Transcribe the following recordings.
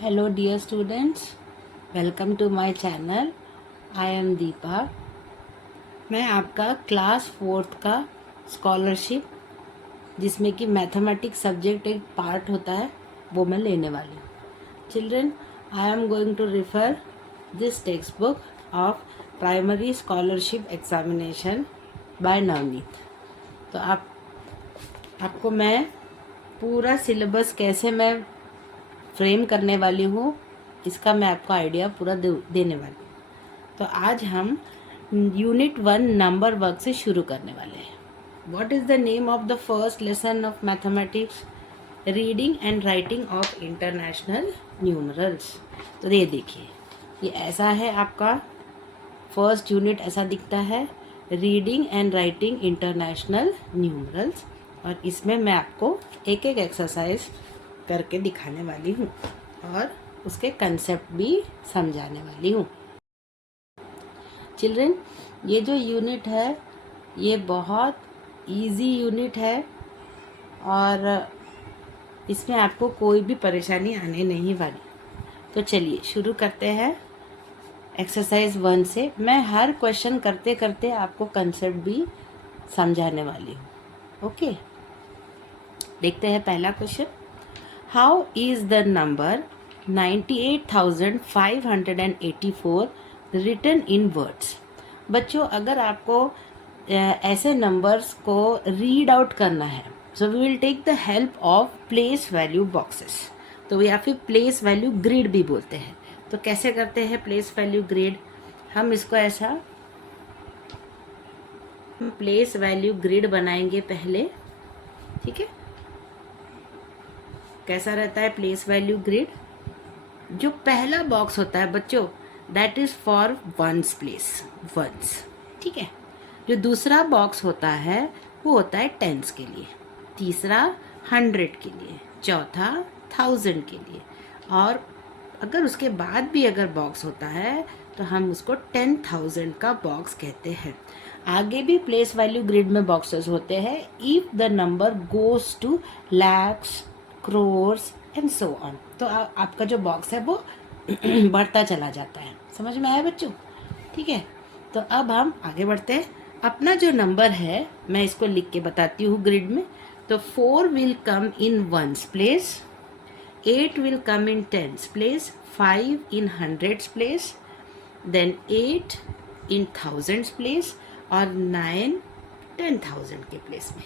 Hello dear students, welcome to my channel. I am Deepa. मैं आपका class 4th का scholarship जिसमें कि मैथमेटिक्स सब्जेक्ट एक पार्ट होता है वो मैं लेने वाली हूँ। Children, I am going to refer this textbook of primary scholarship examination by Navneet. तो आपको मैं पूरा सिलेबस कैसे मैं फ्रेम करने वाली हूँ इसका मैं आपको आइडिया पूरा देने वाली हूँ। तो आज हम यूनिट 1 नंबर वर्क से शुरू करने वाले हैं। What is the name of the first lesson of mathematics? Reading and writing of international numerals. तो ये देखिए, ये ऐसा है आपका फर्स्ट यूनिट, ऐसा दिखता है, reading and writing international numerals. और इसमें मैं आपको एक एक एक्सरसाइज करके दिखाने वाली हूँ और उसके कंसेप्ट भी समझाने वाली हूँ। चिल्ड्रन, ये जो यूनिट है ये बहुत इजी यूनिट है और इसमें आपको कोई भी परेशानी आने नहीं वाली। तो चलिए शुरू करते हैं एक्सरसाइज 1 से। मैं हर क्वेश्चन करते करते आपको कंसेप्ट भी समझाने वाली हूँ। ओके, देखते हैं पहला question. How is the number 98,584 written in words? बच्चों, अगर आपको ऐसे नंबर्स को रीड आउट करना है so we will take the help of place value boxes, तो या फिर प्लेस वैल्यू ग्रिड भी बोलते हैं। तो कैसे करते हैं प्लेस वैल्यू ग्रिड? हम इसको ऐसा प्लेस वैल्यू ग्रिड बनाएंगे पहले, ठीक है। कैसा रहता है प्लेस वैल्यू ग्रिड? जो पहला बॉक्स होता है बच्चों, that is for ones place, ones, ठीक है। जो दूसरा बॉक्स होता है वो होता है टेंस के लिए, तीसरा 100 के लिए, चौथा 1000 के लिए, और अगर उसके बाद भी अगर बॉक्स होता है तो हम उसको 10,000 का बॉक्स कहते हैं। आगे भी प्लेस वैल्यू ग्रिड में बॉक्सेस होते हैं if the number goes to lakhs, crores and so on. तो आपका जो बॉक्स है वो बढ़ता चला जाता है। समझ में आया बच्चों? ठीक है, तो अब हम आगे बढ़ते हैं। अपना जो नंबर है मैं इसको लिख के बताती हूँ ग्रिड में। तो 4 will come in ones place, 8 will come in tens place, 5 in hundreds place, then 8 in thousands place और 9 10,000 के प्लेस में।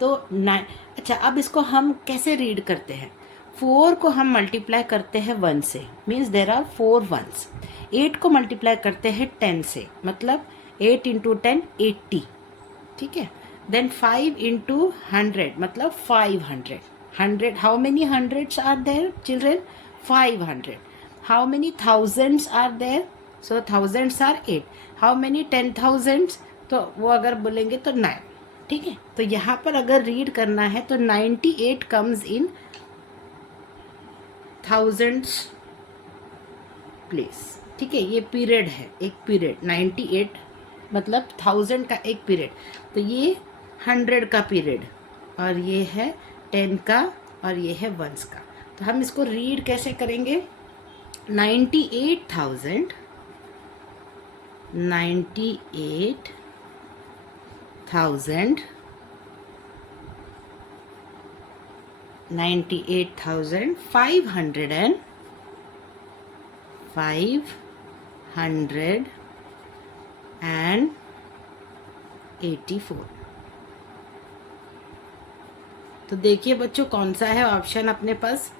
तो 9, अच्छा अब इसको हम कैसे रीड करते हैं? 4 को हम मल्टीप्लाई करते हैं 1 से, मीन्स देर आर 4 वंस। 8 को मल्टीप्लाई करते हैं 10 से, मतलब 8 इंटू 10 80, ठीक है। देन 5 इंटू 100 मतलब 500। 100, how many hundreds are there children? 500. How many thousands are there? So thousands are 8. How many 10,000s? तो वो अगर बोलेंगे तो 9, ठीक है। तो यहाँ पर अगर रीड करना है तो 98 comes in thousands place, ठीक है। ये पीरियड है, एक पीरियड 98 मतलब 1000 का एक पीरियड। तो ये 100 का पीरियड और ये है 10 का और ये है 1s का। तो हम इसको रीड कैसे करेंगे? 98,000 584। तो देखिए बच्चों कौन सा है ऑप्शन अपने पास।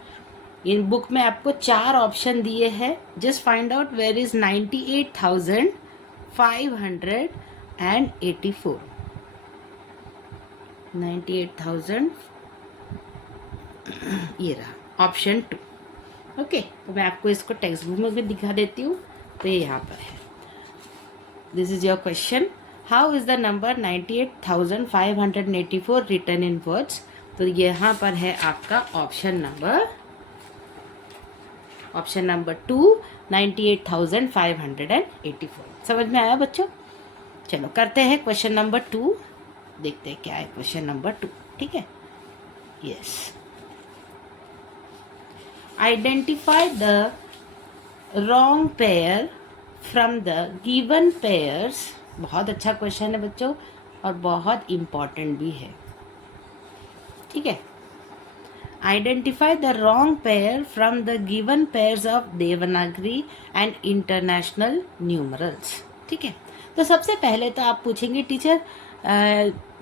इन बुक में आपको 4 ऑप्शन दिए हैं। Just find out where is 98,584। 98,000 ये रहा ऑप्शन 2। ओके, तो मैं आपको इसको टेक्स्ट बुक में भी दिखा देती हूँ। तो ये यहाँ पर है। This is your question, how is the number 98,584 written in words? तो यहाँ पर है आपका ऑप्शन नंबर 2, 98,584। समझ में आया बच्चों? चलो करते हैं क्वेश्चन नंबर 2, देखते हैं क्या है क्वेश्चन नंबर 2, ठीक है। Yes, identify the wrong pair from the given pairs. बहुत अच्छा क्वेश्चन है बच्चों और बहुत इम्पॉर्टेंट भी है, ठीक है। Identify the wrong pair from the given pairs of Devanagari and international numerals, ठीक है। तो सबसे पहले तो आप पूछेंगे टीचर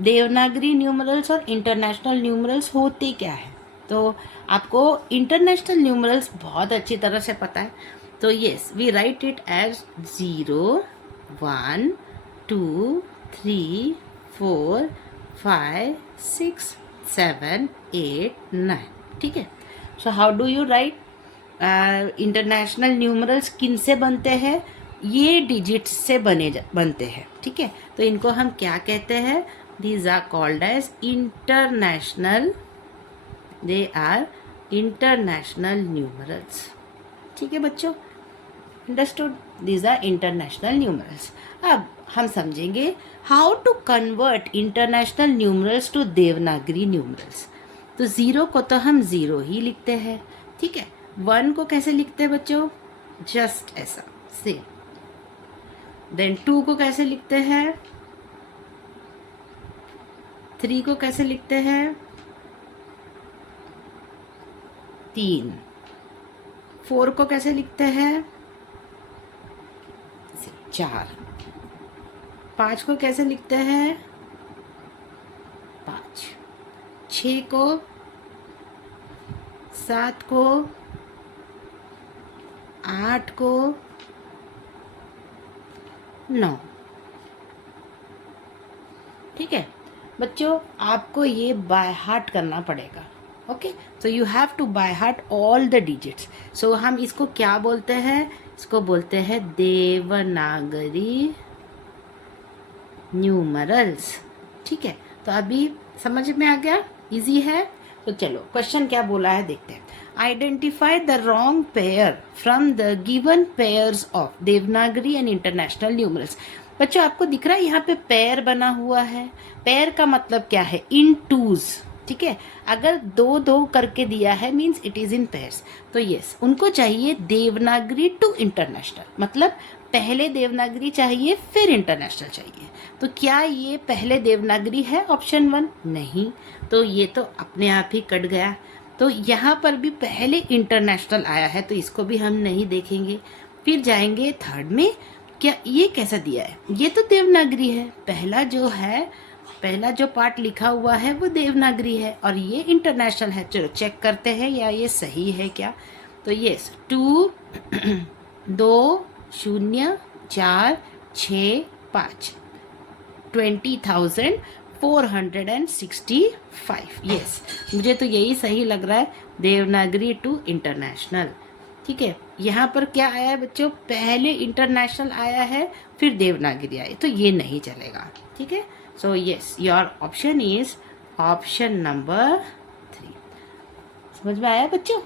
देवनागरी न्यूमरल्स और इंटरनेशनल न्यूमरल्स होते क्या है। तो आपको इंटरनेशनल न्यूमरल्स बहुत अच्छी तरह से पता है। तो yes, we write it as 0 1 2 3 4 5 6 7 8 9, ठीक है। So how do you right? International numerals किन से बनते हैं? ये डिजिट्स से बनते हैं, ठीक है। तो इनको हम क्या कहते हैं? These are called as international, they are international numerals, ठीक है बच्चों। Understood? These are international numerals. अब हम समझेंगे how to convert international numerals to Devanagari numerals. तो 0 को तो हम 0 ही लिखते हैं, ठीक है। 1 को कैसे लिखते हैं बच्चों? जस्ट ऐसा सेम। देन 2 को कैसे लिखते हैं? 3 को कैसे लिखते हैं? 3। 4 को कैसे लिखते हैं? 4। 5 को कैसे लिखते हैं? 5। 6 को, 7 को, 8 को, 9, ठीक है बच्चों। आपको ये बाय हार्ट करना पड़ेगा, okay. So you have to by heart all the digits. So हम इसको क्या बोलते हैं? इसको बोलते हैं देवनागरी न्यूमरल्स, ठीक है। तो अभी समझ में आ गया? इजी है। तो चलो क्वेश्चन क्या बोला है देखते हैं। Identify the wrong pair from the given pairs of Devanagari and international numerals. बच्चों आपको दिख रहा है यहाँ पे पेयर बना हुआ है। पेयर का मतलब क्या है? इन टूज, ठीक है। अगर 2-2 करके दिया है means it is in pairs. तो यस, उनको चाहिए देवनागरी टू इंटरनेशनल, मतलब पहले देवनागरी चाहिए फिर इंटरनेशनल चाहिए। तो क्या ये पहले देवनागरी है? ऑप्शन 1 नहीं, तो ये तो अपने आप ही कट गया। तो यहाँ पर भी पहले इंटरनेशनल आया है तो इसको भी हम नहीं देखेंगे। फिर जाएंगे थर्ड में, क्या ये कैसा दिया है? ये तो देवनागरी है, पहला जो पार्ट लिखा हुआ है वो देवनागरी है और ये इंटरनेशनल है। चलो चेक करते हैं या ये सही है क्या। तो यस, 2 2 0 4 6 5 20,465। यस, मुझे तो यही सही लग रहा है, देवनागरी टू इंटरनेशनल, ठीक है। यहाँ पर क्या आया है बच्चों? पहले इंटरनेशनल आया है फिर देवनागरी आई, तो ये नहीं चलेगा, ठीक है। So yes, your option is option number 3। समझ में आया बच्चों?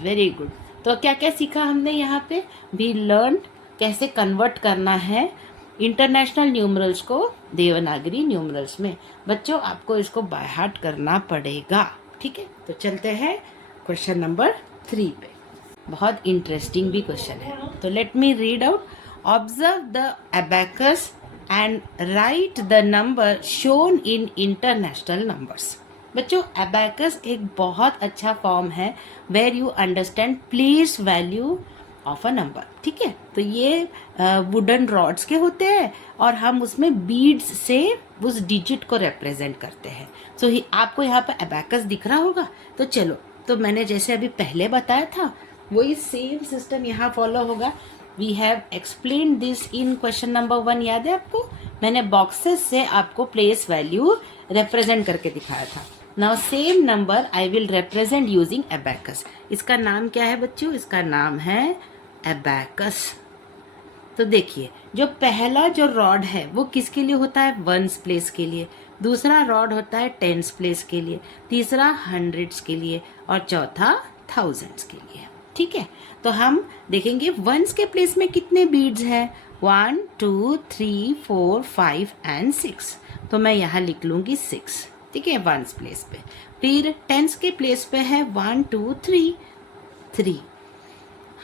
Very good. तो क्या क्या सीखा हमने यहाँ पे? वी लर्न कैसे कन्वर्ट करना है इंटरनेशनल न्यूमरल्स को देवनागरी न्यूमरल्स में। बच्चों आपको इसको बाय हार्ट करना पड़ेगा, ठीक है। तो चलते हैं क्वेश्चन नंबर 3 पे। बहुत इंटरेस्टिंग भी क्वेश्चन है, तो let me read out. Observe the abacus and write the number shown in international numbers. बच्चों अबैकस एक बहुत अच्छा फॉर्म है where you understand place value of a number, ठीक है। तो ये वुडन रॉड्स के होते हैं और हम उसमें बीड्स से उस डिजिट को रिप्रेजेंट करते हैं। सो आपको यहाँ पर अबैकस दिख रहा होगा। तो चलो, तो मैंने जैसे अभी पहले बताया था वही सेम सिस्टम यहाँ फॉलो होगा। We have explain this in question number 1, याद है आपको? मैंने बॉक्सेस से आपको प्लेस वैल्यू रिप्रेजेंट करके दिखाया था। Now same number I will represent using abacus. इसका नाम क्या है बच्चों? इसका नाम है अबैकस। तो देखिए, जो पहला जो रॉड है वो किसके लिए होता है? वंस प्लेस के लिए। दूसरा रॉड होता है टेंस प्लेस के लिए, तीसरा हंड्रेड्स के लिए और चौथा थाउजेंड्स के लिए, ठीक है। तो हम देखेंगे वंस के प्लेस में कितने बीड्स हैं? 1 2 3 4 5 एंड 6। तो मैं यहाँ लिख लूँगी 6, ठीक है, वंस प्लेस पे। फिर टेंस के प्लेस पे है 1 2 3, 3।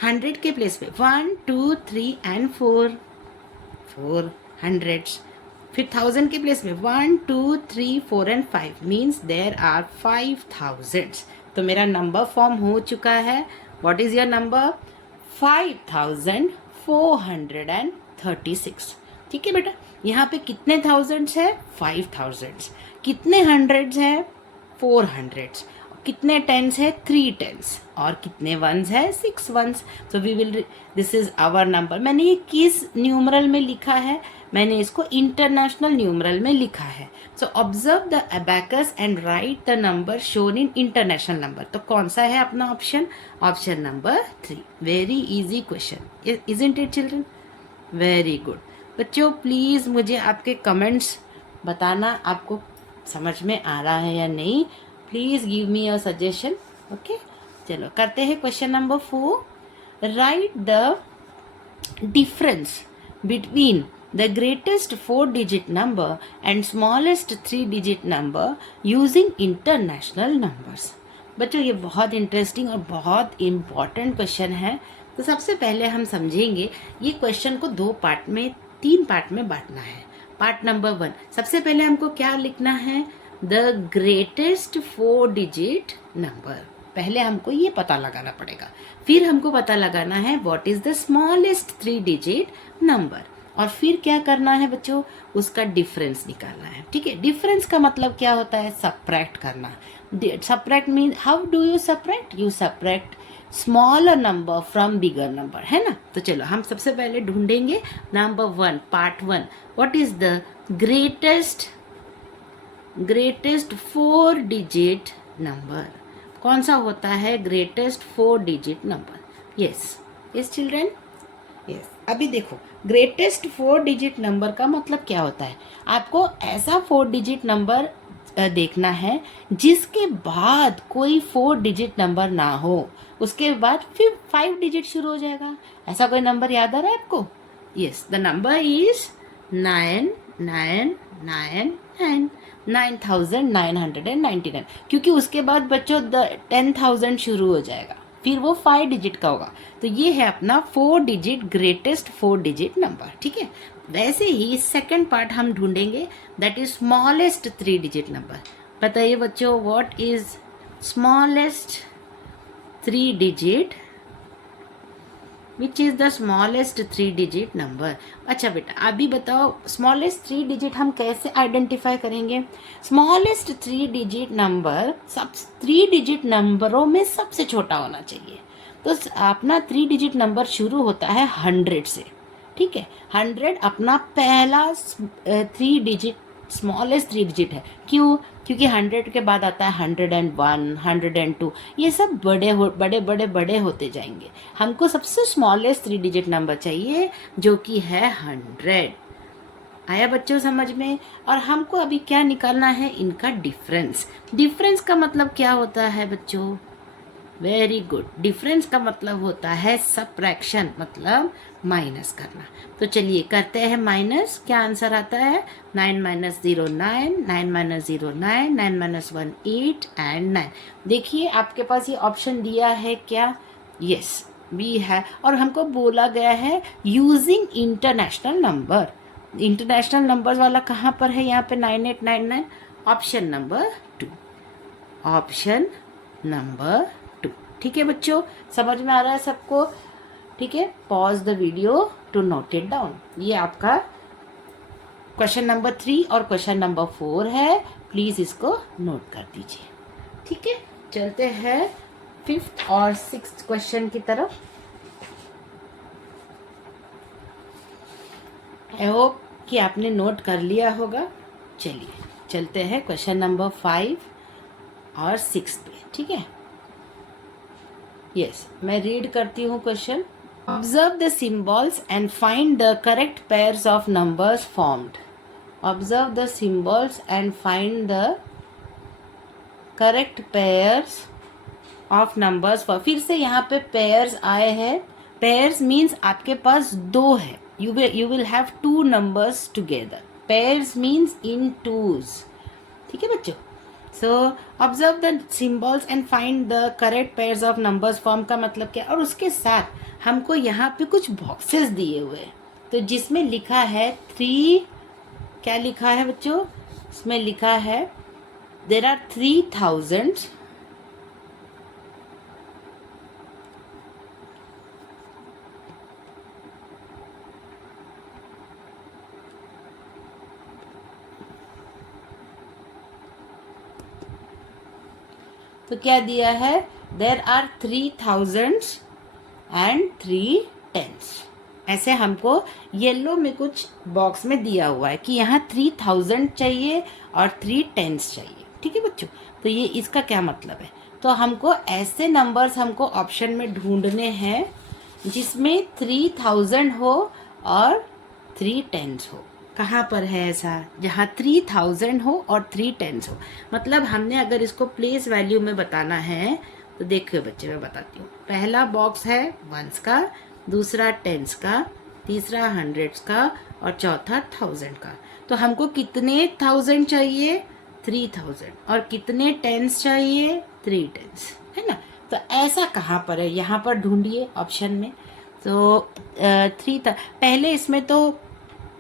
100 के प्लेस पे 1 2 3 एंड 4 हंड्रेड्स। फिर 1000 के प्लेस में 1 2 3 4 एंड 5 मीन्स देयर आर 5000। तो मेरा नंबर फॉर्म हो चुका है। What is your number? 5436। ठीक है बेटा, यहाँ पे कितने थाउजेंड्स है? 5000। कितने हंड्रेड्स है? 400। कितने टेंस है? 3 टेंस। और कितने वंस है? 6 वंस। तो we will, this is our number. मैंने ये किस न्यूमरल में लिखा है? मैंने इसको इंटरनेशनल न्यूमरल में लिखा है। So observe the abacus and write the number shown in international number. तो कौन सा है अपना option? Option number 3। Very easy question, isn't it children? Very good. बच्चों प्लीज़ मुझे आपके कमेंट्स बताना, आपको समझ में आ रहा है या नहीं। Please give me a suggestion. Okay, चलो करते हैं question number 4। Right the difference between the greatest 4-digit number and smallest 3-digit number using international numbers। बच्चों ये बहुत इंटरेस्टिंग और बहुत इम्पॉर्टेंट क्वेश्चन है। तो सबसे पहले हम समझेंगे ये क्वेश्चन को 3 पार्ट में बांटना है। पार्ट नंबर 1, सबसे पहले हमको क्या लिखना है? The greatest 4-digit number. पहले हमको ये पता लगाना पड़ेगा। फिर हमको पता लगाना है what is the smallest 3-digit number. और फिर क्या करना है बच्चों? उसका डिफरेंस निकालना है। ठीक है, डिफरेंस का मतलब क्या होता है? सब्ट्रैक्ट करना। Subtract mean how do you subtract? You subtract smaller number from bigger number, है ना। तो चलो हम सबसे पहले ढूंढेंगे number 1, part 1। What is the greatest 4-digit number? कौन सा होता है greatest 4-digit number? Yes children, yes. अभी देखो, ग्रेटेस्ट 4-digit नंबर का मतलब क्या होता है? आपको ऐसा 4-digit नंबर देखना है जिसके बाद कोई 4-digit नंबर ना हो। उसके बाद फिर 5 डिजिट शुरू हो जाएगा। ऐसा कोई नंबर याद आ रहा है आपको? यस, द नंबर इज 9999, क्योंकि उसके बाद बच्चों 10,000 शुरू हो जाएगा, फिर वो 5 डिजिट का होगा। तो ये है अपना 4-digit ग्रेटेस्ट 4-digit नंबर। ठीक है, वैसे ही सेकंड पार्ट हम ढूंढेंगे, that is smallest 3-digit number. बताइए बच्चों, what is smallest 3-digit, which is the smallest 3-digit number? अच्छा बेटा अभी बताओ, स्मॉलेस्ट 3-digit हम कैसे आइडेंटिफाई करेंगे? स्मॉलेस्ट 3-digit नंबर 3-digit नंबरों में सबसे छोटा होना चाहिए। तो अपना 3-digit नंबर शुरू होता है 100 से। ठीक है, 100 अपना पहला 3-digit स्मॉलेस्ट 3-digit है। क्यों? क्योंकि 100 के बाद आता है 101, 102, ये सब बड़े होते जाएंगे। हमको सबसे स्मॉलेस्ट 3-digit नंबर चाहिए जो कि है 100। आया बच्चों समझ में? और हमको अभी क्या निकालना है? इनका डिफरेंस। डिफरेंस का मतलब क्या होता है बच्चों? वेरी गुड, डिफरेंस का मतलब होता है सब्ट्रैक्शन, मतलब माइनस करना। तो चलिए करते हैं माइनस। क्या आंसर आता है? 9 - 0 9, 9 - 0 9, 9 - 1 8 एंड 9। देखिए आपके पास ये ऑप्शन दिया है क्या? यस भी है। और हमको बोला गया है using international number. International numbers वाला कहाँ पर है? यहाँ पे 9899, ऑप्शन नंबर 2, ऑप्शन नंबर 2। ठीक है बच्चों, समझ में आ रहा है सबको? ठीक है, pause the video to note it down. ये आपका क्वेश्चन नंबर 3 और क्वेश्चन नंबर 4 है, प्लीज इसको नोट कर दीजिए। ठीक है, चलते हैं 5th और 6th क्वेश्चन की तरफ। आई होप कि आपने नोट कर लिया होगा। चलिए चलते हैं क्वेश्चन नंबर 5 और 6 पे। ठीक है, यस मैं रीड करती हूँ question. Observe the symbols and find the correct pairs of numbers formed. Observe the symbols and find the correct pairs of numbers. फिर से यहाँ पे पेयर्स आए हैं। पेयर्स मीन्स आपके पास 2 है। you will have 2 numbers together. Pairs means in twos. ठीक है बच्चों, so observe the symbols and find the correct pairs of numbers form का मतलब क्या, और उसके साथ हमको यहाँ पे कुछ बॉक्सेस दिए हुए हैं, तो जिसमें लिखा है 3, क्या लिखा है बच्चों, इसमें लिखा है देर आर 3000 तो क्या दिया है, देर आर 3000 एंड 3 10s। ऐसे हमको येलो में कुछ बॉक्स में दिया हुआ है कि यहाँ 3000 चाहिए और 3 10s चाहिए। ठीक है बच्चों, तो ये इसका क्या मतलब है, तो हमको ऐसे नंबर्स हमको ऑप्शन में ढूंढने हैं जिसमें 3000 हो और 3 10s हो। कहाँ पर है ऐसा, जहाँ 3000 हो और 3 10s हो। मतलब हमने अगर इसको प्लेस वैल्यू में बताना है तो देखिए बच्चे मैं बताती हूँ। पहला बॉक्स है 1s का, दूसरा 10s का, तीसरा 100s का और चौथा 1000 का। तो हमको कितने 1000 चाहिए, 3000, और कितने 10s चाहिए, 3 10s, है ना। तो ऐसा कहाँ पर है, यहाँ पर ढूंढिए ऑप्शन में। तो पहले इसमें तो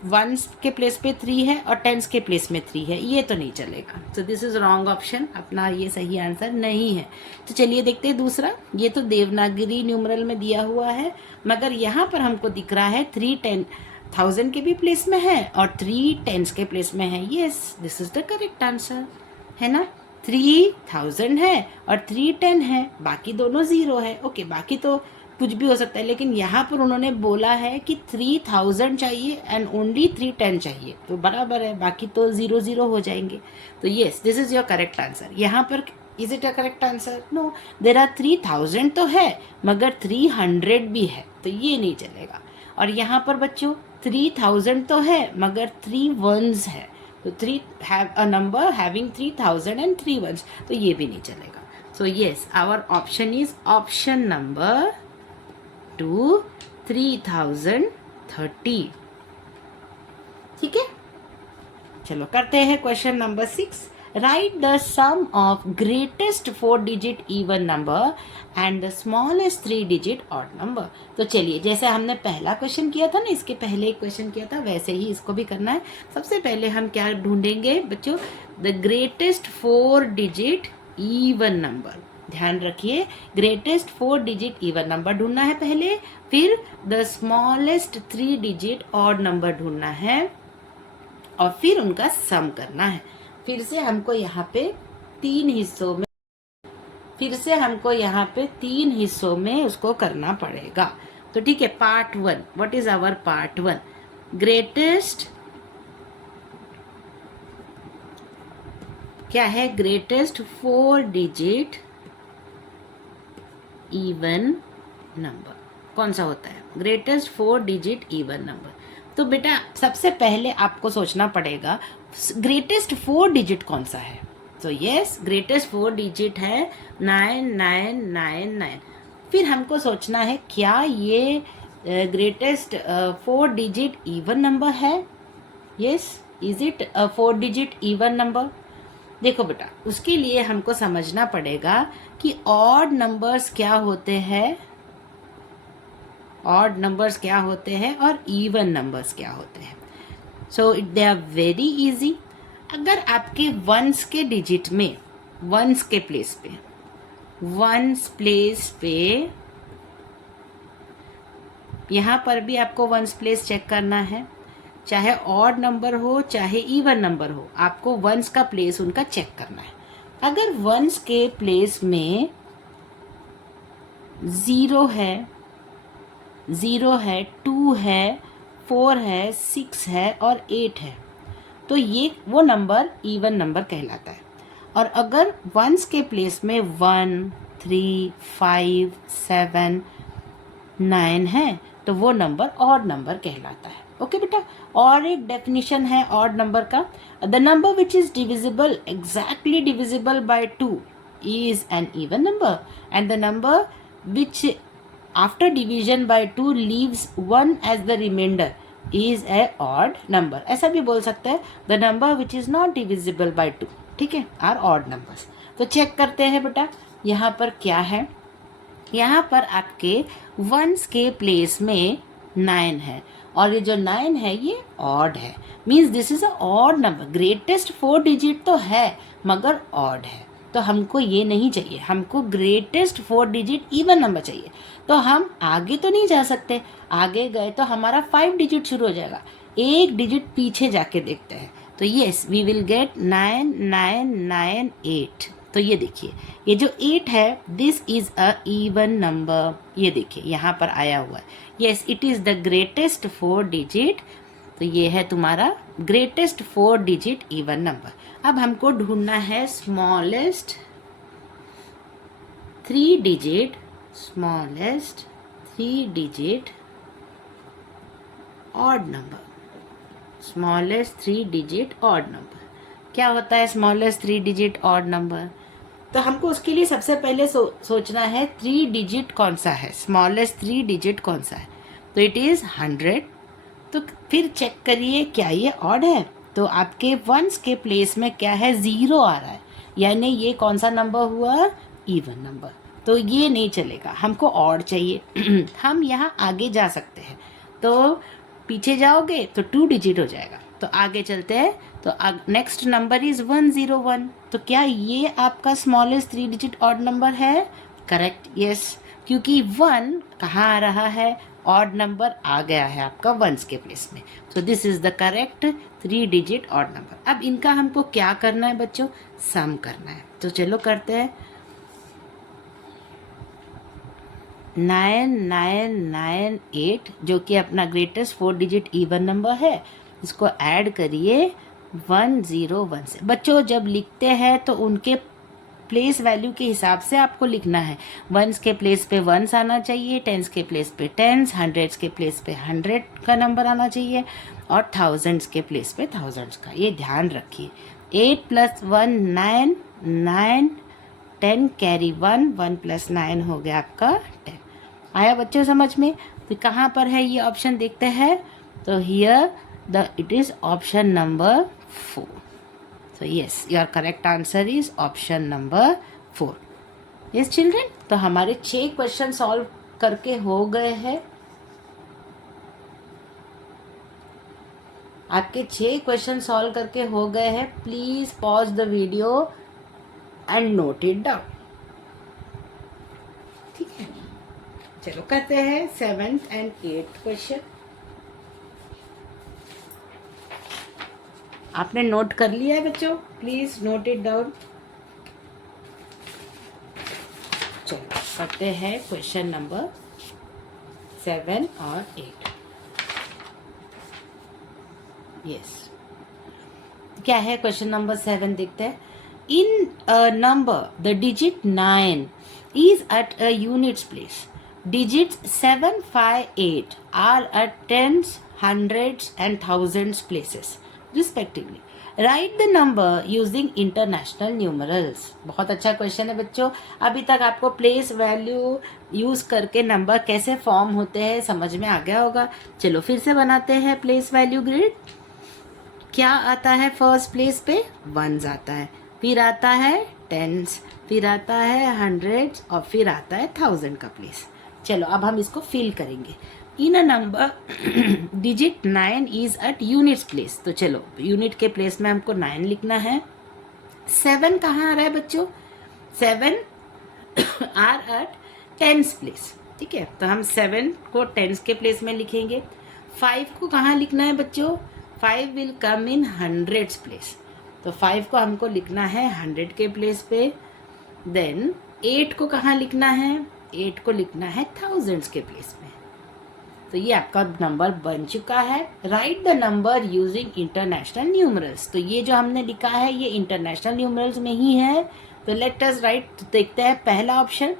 1s के प्लेस पे 3 है और 10s के प्लेस में 3 है, ये तो नहीं चलेगा। तो दिस इज रॉन्ग ऑप्शन, अपना ये सही आंसर नहीं है। तो चलिए देखते हैं दूसरा। ये तो देवनागरी न्यूमरल में दिया हुआ है, मगर यहाँ पर हमको दिख रहा है 3 10,000 के भी प्लेस में है और 3 10s के प्लेस में है। Yes, this is the correct answer, है ना। 3000 है और 3 10 है, बाकी दोनों 0 है। ओके, बाकी तो कुछ भी हो सकता है, लेकिन यहाँ पर उन्होंने बोला है कि 3000 चाहिए एंड ओनली 3 10 चाहिए, तो बराबर है, बाकी तो 0 0 हो जाएंगे। तो yes, this is your correct answer. यहाँ पर is it a correct answer, no, there are 3000 तो है मगर 300 भी है, तो ये नहीं चलेगा। और यहाँ पर बच्चों 3000 तो है मगर 3 1s है, तो 3 have a number having 3000 and 3 1s, तो ये भी नहीं चलेगा। So yes, our option is option number 2 3030। ठीक है, चलो करते हैं question number 6। Write the sum of greatest 4 digit even number and the smallest 3 digit odd number. तो चलिए, जैसे हमने पहला क्वेश्चन किया था ना, इसके पहले एक क्वेश्चन किया था, वैसे ही इसको भी करना है। सबसे पहले हम क्या ढूंढेंगे बच्चों, the greatest 4 digit even number. ध्यान रखिए, ग्रेटेस्ट 4 डिजिट इवन नंबर ढूंढना है पहले, फिर the smallest 3 digit odd number ढूंढना है और फिर उनका सम करना है। फिर से हमको यहाँ पे 3 हिस्सों में उसको करना पड़ेगा। तो ठीक है, part 1, what is our part 1, greatest क्या है, ग्रेटेस्ट 4 डिजिट इवन नंबर कौन सा होता है, ग्रेटेस्ट 4 डिजिट इवन नंबर। तो बेटा सबसे पहले आपको सोचना पड़ेगा ग्रेटेस्ट 4 डिजिट कौन सा है। तो यस, ग्रेटेस्ट 4 डिजिट है 9999। फिर हमको सोचना है क्या ये ग्रेटेस्ट 4 डिजिट इवन नंबर है। Yes, is it 4 digit even number. देखो बेटा, उसके लिए हमको समझना पड़ेगा कि ऑड नंबर्स क्या होते हैं, ऑड नंबर्स क्या होते हैं और इवन नंबर्स क्या होते हैं। सो दे आर वेरी इजी। अगर आपके वंस के डिजिट में, वंस के प्लेस पे यहाँ पर भी आपको वंस प्लेस चेक करना है, चाहे ऑड नंबर हो चाहे इवन नंबर हो, आपको वंस का प्लेस उनका चेक करना है। अगर वंस के प्लेस में 0 है, 2 है, 4 है, 6 है और 8 है, तो ये वो नंबर इवन नंबर कहलाता है। और अगर वंस के प्लेस में 1 3 5 7 9 है तो वो नंबर ऑड नंबर कहलाता है। ओके बेटा, और एक डेफिनेशन है ऑड नंबर का, the number which is divisible, exactly divisible by 2 is an even number and the number which after division by 2 leaves 1 as the remainder is a odd number। ऐसा भी बोल सकते हैं, the number which is not divisible by 2, ठीक है, are odd numbers. तो check करते हैं बेटा यहाँ पर क्या है। यहाँ पर आपके वंस के प्लेस में 9 है और ये जो 9 है ये ऑड है, means this is a odd number. Greatest 4 digit तो है मगर ऑड है, तो हमको ये नहीं चाहिए, हमको ग्रेटेस्ट 4 डिजिट इवन नंबर चाहिए। तो हम आगे तो नहीं जा सकते, आगे गए तो हमारा 5 डिजिट शुरू हो जाएगा, एक डिजिट पीछे जाके देखते हैं। तो यस वी विल गेट 9998। तो ये देखिए ये जो 8 है this is a even number, ये देखिए यहाँ पर आया हुआ है, yes it is the greatest 4 digit. तो ये है तुम्हारा ग्रेटेस्ट 4 डिजिट इवन नंबर। अब हमको ढूंढना है smallest 3 digit, smallest 3 digit odd number, smallest 3 digit odd number. क्या होता है स्मॉलेस्ट 3 डिजिट ऑड नंबर? तो हमको उसके लिए सबसे पहले सोचना है 3 डिजिट कौन सा है, स्मॉलेस्ट 3 डिजिट कौन सा है। तो इट इज़ 100। तो फिर चेक करिए क्या ये ऑड है। तो आपके वंस के प्लेस में क्या है, 0 आ रहा है, यानी ये कौन सा नंबर हुआ, इवन नंबर। तो ये नहीं चलेगा, हमको ऑड चाहिए। हम यहाँ आगे जा सकते हैं, तो पीछे जाओगे तो 2 डिजिट हो जाएगा। तो आगे चलते हैं, तो नेक्स्ट नंबर इज 101। तो क्या ये आपका स्मॉलेस्ट 3 डिजिट ऑड नंबर है? करेक्ट, यस, क्योंकि 1 कहाँ आ रहा है, ऑड नंबर आ गया है आपका वंस के प्लेस में। सो this is the correct 3 digit odd number. अब इनका हमको क्या करना है बच्चों, सम करना है। तो चलो करते हैं। 9998 जो कि अपना ग्रेटेस्ट 4 डिजिट इवन नंबर है, इसको ऐड करिए 101 से। बच्चों जब लिखते हैं तो उनके प्लेस वैल्यू के हिसाब से आपको लिखना है। वंस के प्लेस पे वंस आना चाहिए, टेंस के प्लेस पे टेंस, हंड्रेड्स के प्लेस पे 100 का नंबर आना चाहिए और थाउजेंड्स के प्लेस पे थाउजेंड्स का, ये ध्यान रखिए। 8 + 1 9, 9 10 कैरी 1, 1 + 9 हो गया आपका 10। आया बच्चों समझ में? तो कहाँ पर है ये ऑप्शन देखते हैं। तो here it is option number 4. So yes, your correct answer is option number 4. Yes children, तो हमारे 6 क्वेश्चन सॉल्व करके हो गए हैं। आपके 6 क्वेश्चन सॉल्व करके हो गए हैं। Please pause the video and note it down. ठीक है, चलो करते हैं 7th and 8th क्वेश्चन। आपने नोट कर लिया है बच्चों? Please note it down. चलो करते हैं क्वेश्चन नंबर 7 और 8। यस, क्या है क्वेश्चन नंबर 7 देखते हैं। In a number the digit 9 is at a units place, digits 7, 5, 8 are at tens, hundreds and thousands places respectively. Write the number using international numerals. बहुत अच्छा क्वेश्चन है बच्चों। अभी तक आपको प्लेस वैल्यू यूज करके नंबर कैसे फॉर्म होते हैं समझ में आ गया होगा। चलो फिर से बनाते हैं प्लेस वैल्यू ग्रिड। क्या आता है फर्स्ट प्लेस पे? वंस आता है, फिर आता है टेंस, फिर आता है हंड्रेड्स और फिर आता है थाउजेंड का प्लेस। चलो अब हम इसको फिल करेंगे। In a number digit 9 is at units place. तो चलो यूनिट के प्लेस में हमको 9 लिखना है। 7 कहाँ आ रहा है बच्चों? 7 आर एट टेंस प्लेस। ठीक है, तो हम 7 को टेंस के प्लेस में लिखेंगे। 5 को कहाँ लिखना है बच्चों? 5 will come in hundreds place, तो 5 को हमको लिखना है 100 के प्लेस पे। देन 8 को कहाँ लिखना है? 8 को लिखना है थाउजेंड्स के प्लेस में। तो ये आपका नंबर बन चुका है। Right the number using international numerals. तो ये जो हमने लिखा है ये इंटरनेशनल न्यूमरल्स में ही है। तो लेट अस राइट, देखते हैं पहला ऑप्शन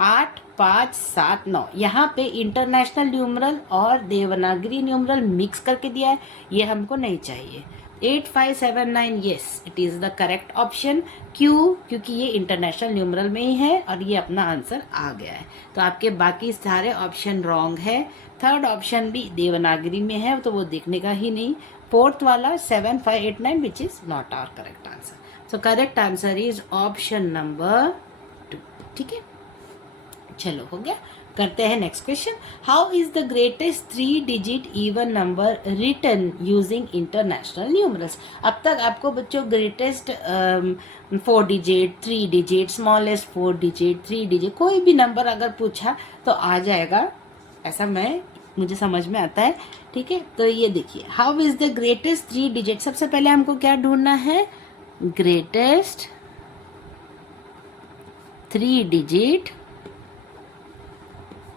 8, 5, 7, 9। यहाँ पे इंटरनेशनल न्यूमरल और देवनागरी न्यूमरल मिक्स करके दिया है, ये हमको नहीं चाहिए। 8, 5, 7, 9, yes it is the correct option. क्यों? क्योंकि ये इंटरनेशनल न्यूमरल में ही है और ये अपना आंसर आ गया है। तो आपके बाकी सारे ऑप्शन रॉन्ग है। थर्ड ऑप्शन भी देवनागरी में है तो वो देखने का ही नहीं। फोर्थ वाला 7, 5, 8, 9 which is not our correct answer. So correct answer is option number 2। ठीक है, चलो हो गया। करते हैं next question. How is the greatest 3 digit even number written using international numerals. अब तक आपको बच्चों greatest 4 digit, 3 digit, smallest 4 digit, 3 digit कोई भी नंबर अगर पूछा तो आ जाएगा, ऐसा मुझे समझ में आता है। ठीक है, तो ये देखिए, how is the greatest 3 digit. सबसे पहले हमको क्या ढूंढना है, ग्रेटेस्ट 3 डिजिट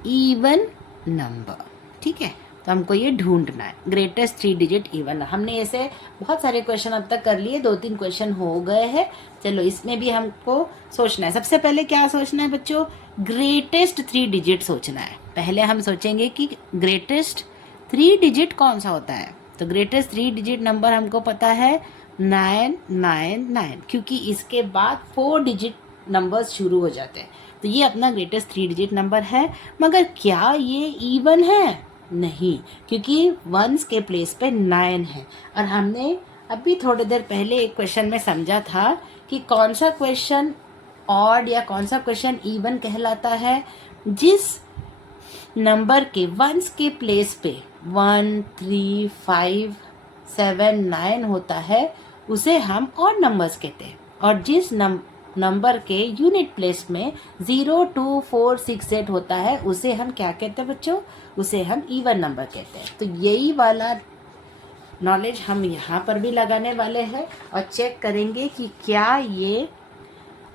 इवन नंबर। ठीक है, तो हमको ये ढूंढना है ग्रेटेस्ट 3 डिजिट इवन। हमने ऐसे बहुत सारे क्वेश्चन अब तक कर लिए, 2-3 क्वेश्चन हो गए हैं। चलो इसमें भी हमको सोचना है। सबसे पहले क्या सोचना है बच्चों, ग्रेटेस्ट 3 डिजिट सोचना है। पहले हम सोचेंगे कि ग्रेटेस्ट 3 डिजिट कौन सा होता है। तो ग्रेटेस्ट 3 डिजिट नंबर हमको पता है 999, क्योंकि इसके बाद 4 डिजिट नंबर्स शुरू हो जाते हैं। तो ये अपना ग्रेटेस्ट 3 डिजिट नंबर है। मगर क्या ये इवन है? नहीं, क्योंकि वंस के प्लेस पे 9 है। और हमने अभी थोड़ी देर पहले एक क्वेश्चन में समझा था कि कौन सा क्वेश्चन ऑड या कौन सा क्वेश्चन इवन कहलाता है, जिस नंबर के वंस के प्लेस पे 1, 3, 5, 7, 9 होता है उसे हम ऑड नंबर्स कहते हैं। और जिस नंबर के यूनिट प्लेस में 0, 2, 4, 6, 8 होता है उसे हम क्या कहते हैं बच्चों, उसे हम इवन नंबर कहते हैं। तो यही वाला नॉलेज हम यहाँ पर भी लगाने वाले हैं और चेक करेंगे कि क्या ये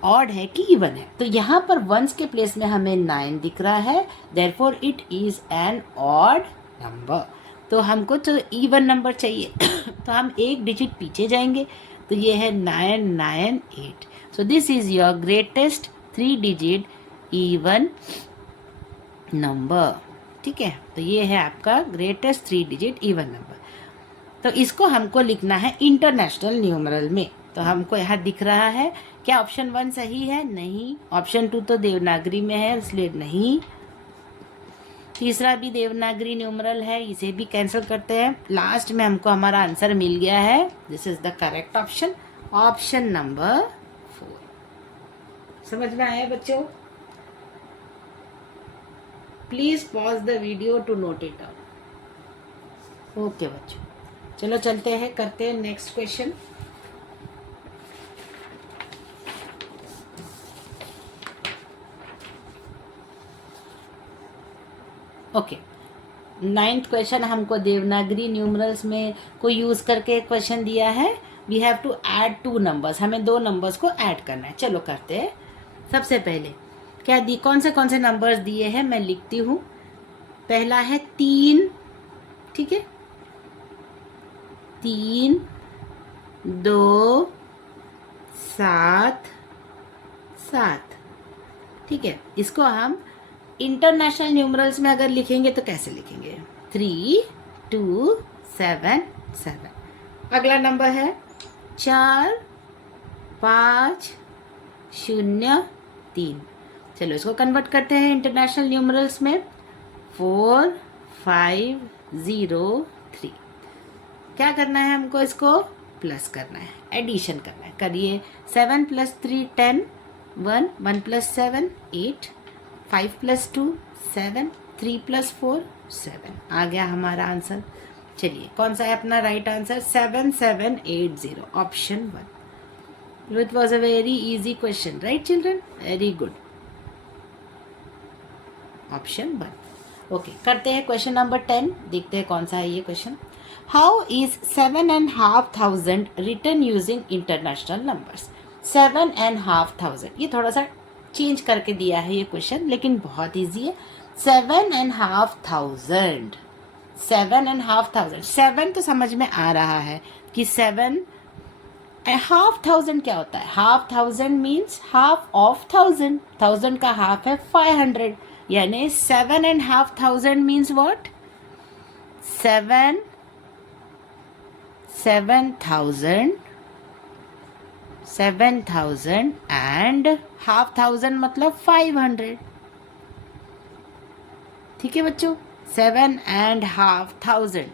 ऑड है कि इवन है। तो यहाँ पर वंस के प्लेस में हमें 9 दिख रहा है, therefore it is an odd number. तो हमको तो इवन नंबर चाहिए तो हम 1 डिजिट पीछे जाएंगे, तो ये है 998। सो this is your greatest 3 digit even number. ठीक है, तो ये है आपका ग्रेटेस्ट 3 डिजिट इवन नंबर। तो इसको हमको लिखना है इंटरनेशनल न्यूमरल में। तो हमको यहाँ दिख रहा है, क्या ऑप्शन 1 सही है? नहीं। ऑप्शन 2 तो देवनागरी में है इसलिए नहीं। तीसरा भी देवनागरी न्यूमरल है, इसे भी कैंसिल करते हैं। लास्ट में हमको हमारा आंसर मिल गया है, this is the correct option, option number 4। समझ में आया बच्चों? Please pause the video to note it out. Okay बच्चों, चलो चलते हैं, करते हैं next question. Okay, 9th question हमको देवनागरी न्यूमरल्स में को यूज करके क्वेश्चन दिया है। We have to add 2 numbers, हमें 2 नंबर्स को ऐड करना है। चलो करते हैं। सबसे पहले क्या दी, कौन से नंबर्स दिए हैं मैं लिखती हूँ। पहला है 3, ठीक है, 3, 2, 7, 7। ठीक है, इसको हम इंटरनेशनल न्यूमरल्स में अगर लिखेंगे तो कैसे लिखेंगे, 3, 2, 7, 7। अगला नंबर है 4, 5, 0, 3। चलो इसको कन्वर्ट करते हैं इंटरनेशनल न्यूमरल्स में, 4, 5, 0, 3। क्या करना है हमको, इसको प्लस करना है, एडिशन करना है। करिए, 7 + 3 10, 1, 1 + 7 8, 5 + 2 7, 3 + 4 7। आ गया हमारा आंसर। चलिए कौन सा है अपना right answer, 7780, option 1। It was a very easy question, right children, very good, option 1। Okay, करते हैं क्वेश्चन नंबर 10, देखते हैं कौन सा है ये question. How is 7,500 written using international numbers. 7,500, ये थोड़ा सा चेंज करके दिया है ये क्वेश्चन, लेकिन बहुत इजी है। 7,500, 7,500, 7 तो समझ में आ रहा है कि 7,500 क्या होता है। 1/2 मीन्स हाफ ऑफ 1000, 1000 का हाफ है 500, यानी 7,500 मीन्स व्हाट, 7,000 एंड 1/2 मतलब 500। ठीक है बच्चों, 7,500,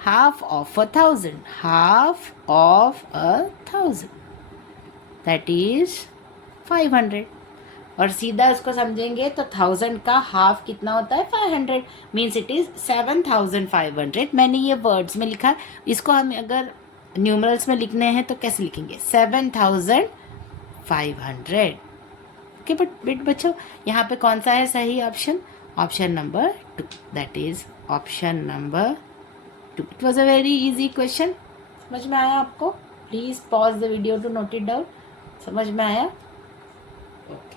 half of 1000, half of 1000। That is 500। और सीधा उसको समझेंगे तो 1000 का हाफ कितना होता है 500, मीन्स इट इज 7500। मैंने ये वर्ड्स में लिखा, इसको हम अगर न्यूमरल्स में लिखने हैं तो कैसे लिखेंगे 7500। ओके बट बच्चों यहाँ पे कौन सा है सही option, option number 2, that is option number 2। It was a very easy question. समझ में आया आपको? Please pause the video to note it down. समझ में आया? ओके,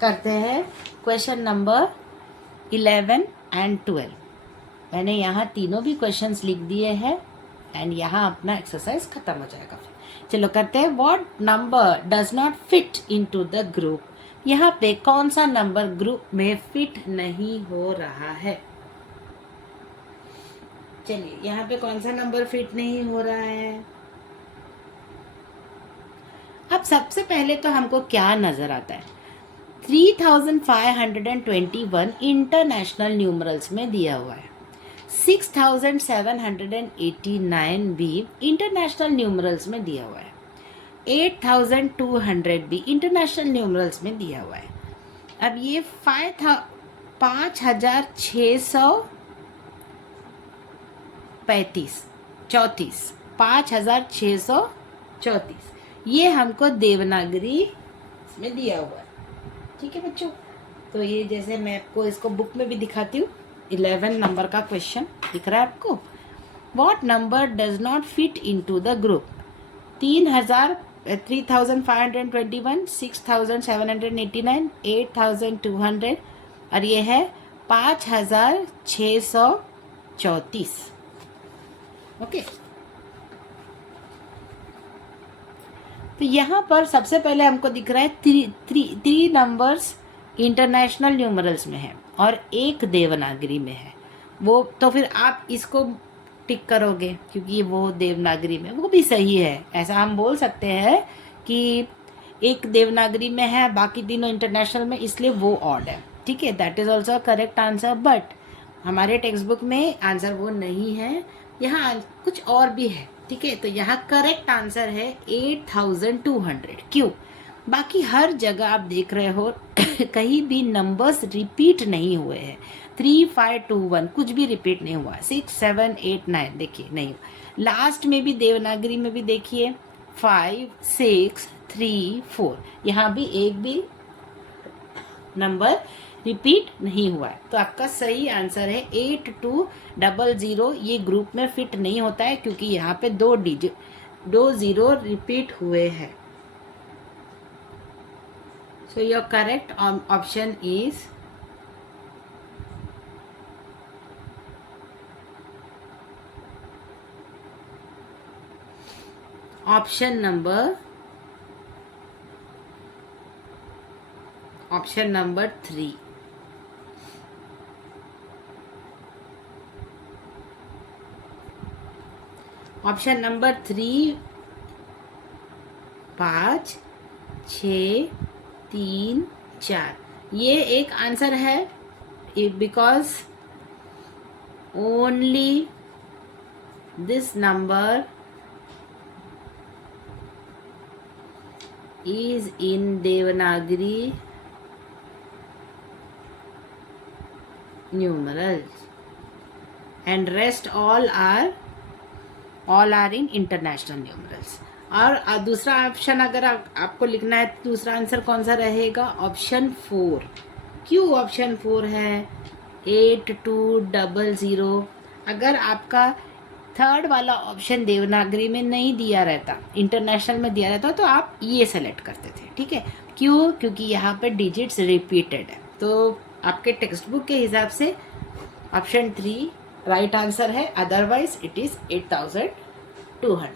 करते हैं क्वेश्चन नंबर 11 एंड 12। मैंने यहाँ तीनों भी क्वेश्चंस लिख दिए हैं एंड यहाँ अपना एक्सरसाइज खत्म हो जाएगा। चलो करते हैं, what number does not fit into the group. यहाँ पे कौन सा नंबर ग्रुप में फिट नहीं हो रहा है? चलिए यहाँ पे कौन सा नंबर फिट नहीं हो रहा है? अब सबसे पहले तो हमको क्या नजर आता है, 3521 इंटरनेशनल न्यूमरल्स में दिया हुआ है, 6789 भी इंटरनेशनल न्यूमरल्स में दिया हुआ है, 8200 भी इंटरनेशनल न्यूमरल्स में दिया हुआ है। अब ये 5634 ये हमको देवनागरी में दिया हुआ है। ठीक है बच्चों, तो ये जैसे मैं आपको इसको बुक में भी दिखाती हूँ, 11 नंबर का क्वेश्चन दिख रहा है आपको। What number does not fit into the group, 3521, 6789, 8200 और ये है 5634। ओके, तो यहाँ पर सबसे पहले हमको दिख रहा है थ्री नंबर्स इंटरनेशनल न्यूमरल्स में है और एक देवनागरी में है। वो तो फिर आप इसको टिक करोगे क्योंकि वो देवनागरी में, वो भी सही है। ऐसा हम बोल सकते हैं कि एक देवनागरी में है, बाकी तीनों इंटरनेशनल में, इसलिए वो ऑड है। ठीक है, that is also correct answer, but हमारे टेक्स्ट बुक में आंसर वो नहीं है, यहाँ कुछ और भी है। ठीक है, तो यहाँ करेक्ट आंसर है 8200। क्यों? बाकी हर जगह आप देख रहे हो कहीं भी नंबर्स रिपीट नहीं हुए हैं। 3521 कुछ भी रिपीट नहीं हुआ, 6789 देखिए नहीं, लास्ट में भी देवनागरी में भी देखिए 5634, यहाँ भी एक भी नंबर रिपीट नहीं हुआ है। तो आपका सही आंसर है 8200। ये ग्रुप में फिट नहीं होता है क्योंकि यहाँ पे दो जीरो रिपीट हुए हैं। So your correct option is option number 3। Option number 3, 5 6 3 4 ये एक आंसर है, because only this number is in Devanagari numerals and rest all are in international numerals। और दूसरा ऑप्शन अगर आपको लिखना है, दूसरा आंसर कौन सा रहेगा? ऑप्शन 4। क्यों ऑप्शन 4 है? 8200। अगर आपका थर्ड वाला ऑप्शन देवनागरी में नहीं दिया रहता, इंटरनेशनल में दिया रहता, तो आप ये सेलेक्ट करते थे। ठीक है, क्यों? क्योंकि यहाँ पे डिजिट्स रिपीटेड है। तो आपके टेक्स्ट बुक के हिसाब से ऑप्शन 3 राइट आंसर है, otherwise it is 8200।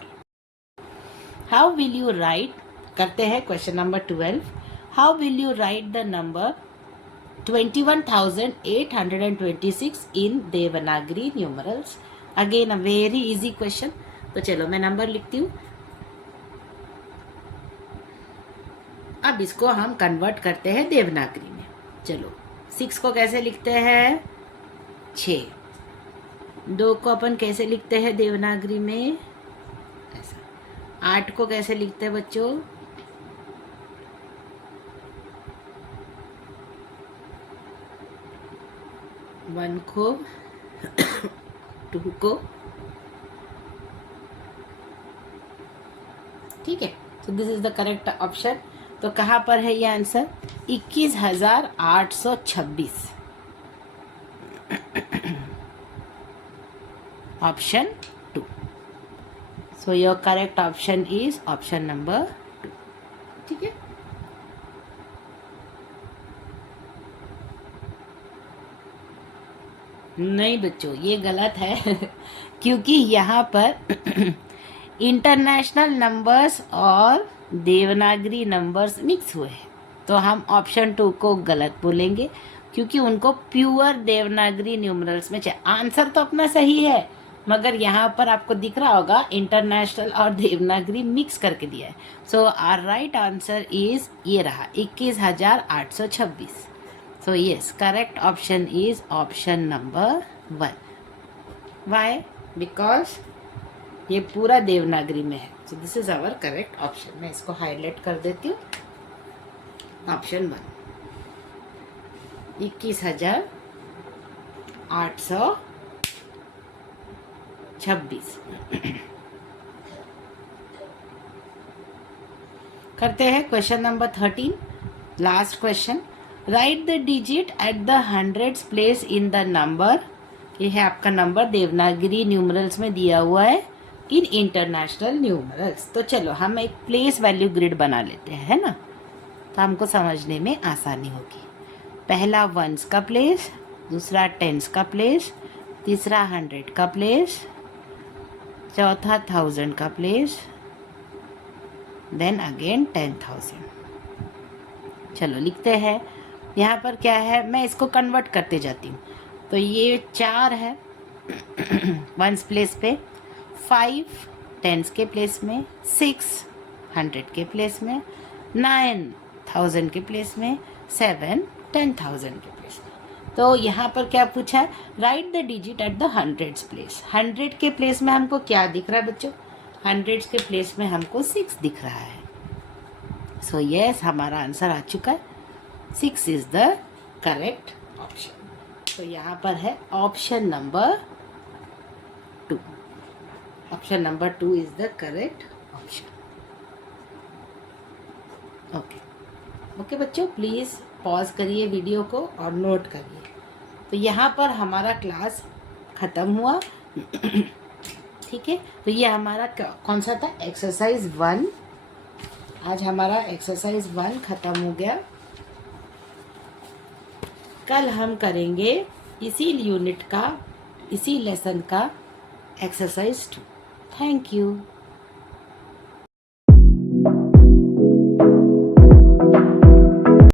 How will you right, करते हैं question number 12। How will you right the number 21,826 in Devanagari numerals? Again a very easy question. तो चलो मैं नंबर लिखती हूँ। अब इसको हम कन्वर्ट करते हैं देवनागरी में। चलो 6 को कैसे लिखते हैं? 6। 2 को अपन कैसे लिखते हैं देवनागरी में? 8 को कैसे लिखते हैं बच्चों? 1 को 2 को, ठीक है। तो this is the correct option. तो कहाँ पर है ये answer? 21,826, option 2। So your correct option is option number 2, ठीक है। नहीं बच्चों, ये गलत है क्योंकि यहाँ पर इंटरनेशनल नंबर्स और देवनागरी नंबर्स मिक्स हुए हैं, तो हम ऑप्शन 2 को गलत बोलेंगे क्योंकि उनको प्योर देवनागरी न्यूमरल्स में चाहिए। आंसर तो अपना सही है, मगर यहाँ पर आपको दिख रहा होगा इंटरनेशनल और देवनागरी मिक्स करके दिया है। So our right answer is ये रहा 21,826। So yes, correct option is option number 1। Why? Because ये पूरा देवनागरी में है। So this is our correct option. मैं इसको हाईलाइट कर देती हूँ। ऑप्शन 1, 21,826। करते हैं question number 13, last question. Right the digit at the hundreds place in the number. ये है आपका नंबर, देवनागरी न्यूमरल्स में दिया हुआ है, इन इंटरनेशनल न्यूमरल्स। तो चलो हम एक प्लेस वैल्यू ग्रिड बना लेते हैं, है ना, तो हमको समझने में आसानी होगी। पहला वंस का प्लेस, दूसरा टेंस का प्लेस, तीसरा 100 का प्लेस, चौथा 1000 का प्लेस, देन अगेन 10,000। चलो लिखते हैं। यहाँ पर क्या है, मैं इसको कन्वर्ट करते जाती हूँ। तो ये 4 है वंस प्लेस पे, 5 टेंस के प्लेस में, 6 100 के प्लेस में, 9 1000 के प्लेस में, 7 10,000 के प्लेस में। तो यहाँ पर क्या पूछा है? Right the digit at the hundreds place. 100 के प्लेस में हमको क्या दिख रहा है बच्चों? 100 के प्लेस में हमको 6 दिख रहा है। सो यस, हमारा आंसर आ चुका है। 6 इज द करेक्ट ऑप्शन। तो यहाँ पर है option number 2। Option number 2 is the correct option. Okay okay बच्चों, प्लीज़ पॉज करिए वीडियो को और नोट करिए। तो यहाँ पर हमारा क्लास ख़त्म हुआ ठीक है। तो ये हमारा कौन सा था? एक्सरसाइज 1। आज हमारा एक्सरसाइज 1 ख़त्म हो गया। कल हम करेंगे इसी यूनिट का, इसी लेसन का एक्सरसाइज 2। Thank you.